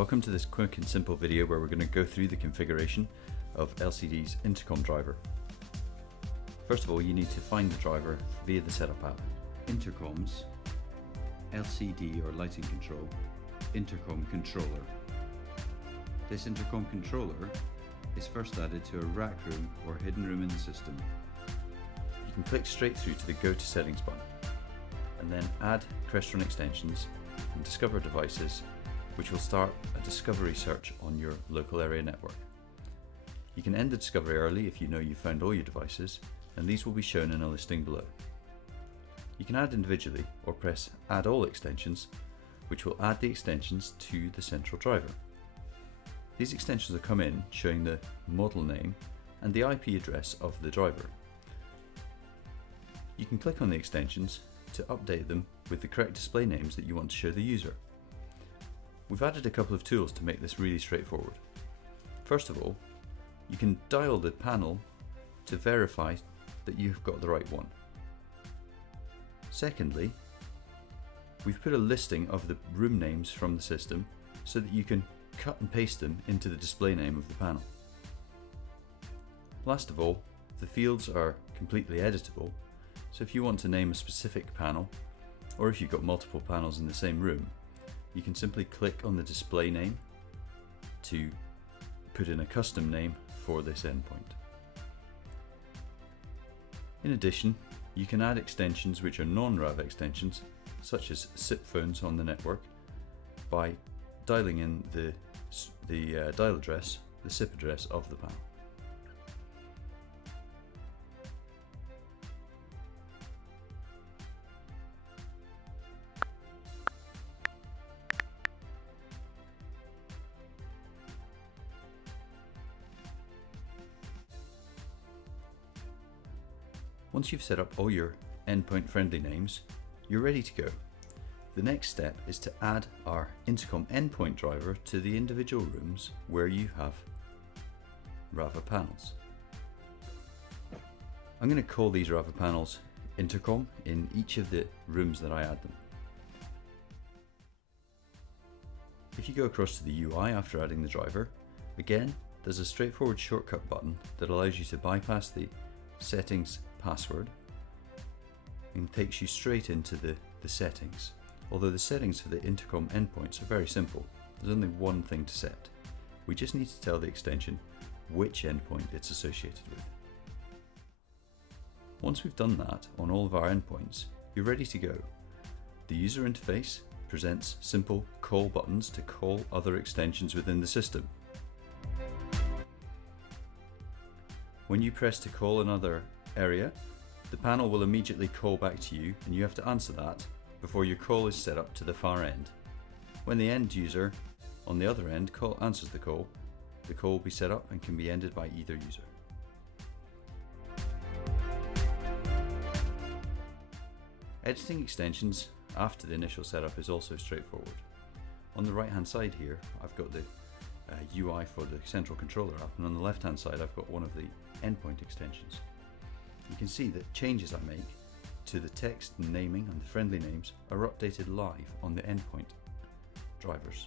Welcome to this quick and simple video where we're going to go through the configuration of LCD's intercom driver. First of all, you need to find the driver via the setup app. Intercoms, LCD or lighting control, intercom controller. This intercom controller is first added to a rack room or hidden room in the system. You can click straight through to the Go to Settings button and then add Crestron extensions and discover devices, which will start a discovery search on your local area network. You can end the discovery early if you know you've found all your devices, and these will be shown in a listing below. You can add individually or press Add All Extensions, which will add the extensions to the central driver. These extensions will come in showing the model name and the IP address of the driver. You can click on the extensions to update them with the correct display names that you want to show the user. We've added a couple of tools to make this really straightforward. First of all, you can dial the panel to verify that you've got the right one. Secondly, we've put a listing of the room names from the system so that you can cut and paste them into the display name of the panel. Last of all, the fields are completely editable, so if you want to name a specific panel, or if you've got multiple panels in the same room, you can simply click on the display name to put in a custom name for this endpoint. In addition, you can add extensions which are non-RAV extensions, such as SIP phones on the network, by dialing in the dial address, the SIP address of the panel. Once you've set up all your endpoint friendly names, you're ready to go. The next step is to add our intercom endpoint driver to the individual rooms where you have Rava panels. I'm going to call these Rava panels intercom in each of the rooms that I add them. If you go across to the UI after adding the driver, again, there's a straightforward shortcut button that allows you to bypass the settings password and takes you straight into the settings. Although the settings for the intercom endpoints are very simple, there's only one thing to set. We just need to tell the extension which endpoint it's associated with. Once we've done that on all of our endpoints, you're ready to go. The user interface presents simple call buttons to call other extensions within the system. When you press to call another area, the panel will immediately call back to you, and you have to answer that before your call is set up to the far end. When the end user on the other end answers the call will be set up and can be ended by either user. Editing extensions after the initial setup is also straightforward. On the right hand side here, I've got the UI for the central controller app, and on the left hand side I've got one of the endpoint extensions. You can see that changes I make to the text and naming and the friendly names are updated live on the endpoint drivers.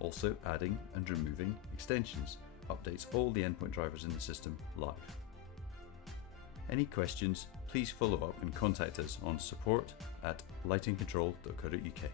Also, adding and removing extensions updates all the endpoint drivers in the system live. Any questions, please follow up and contact us on support@lightingcontrol.co.uk.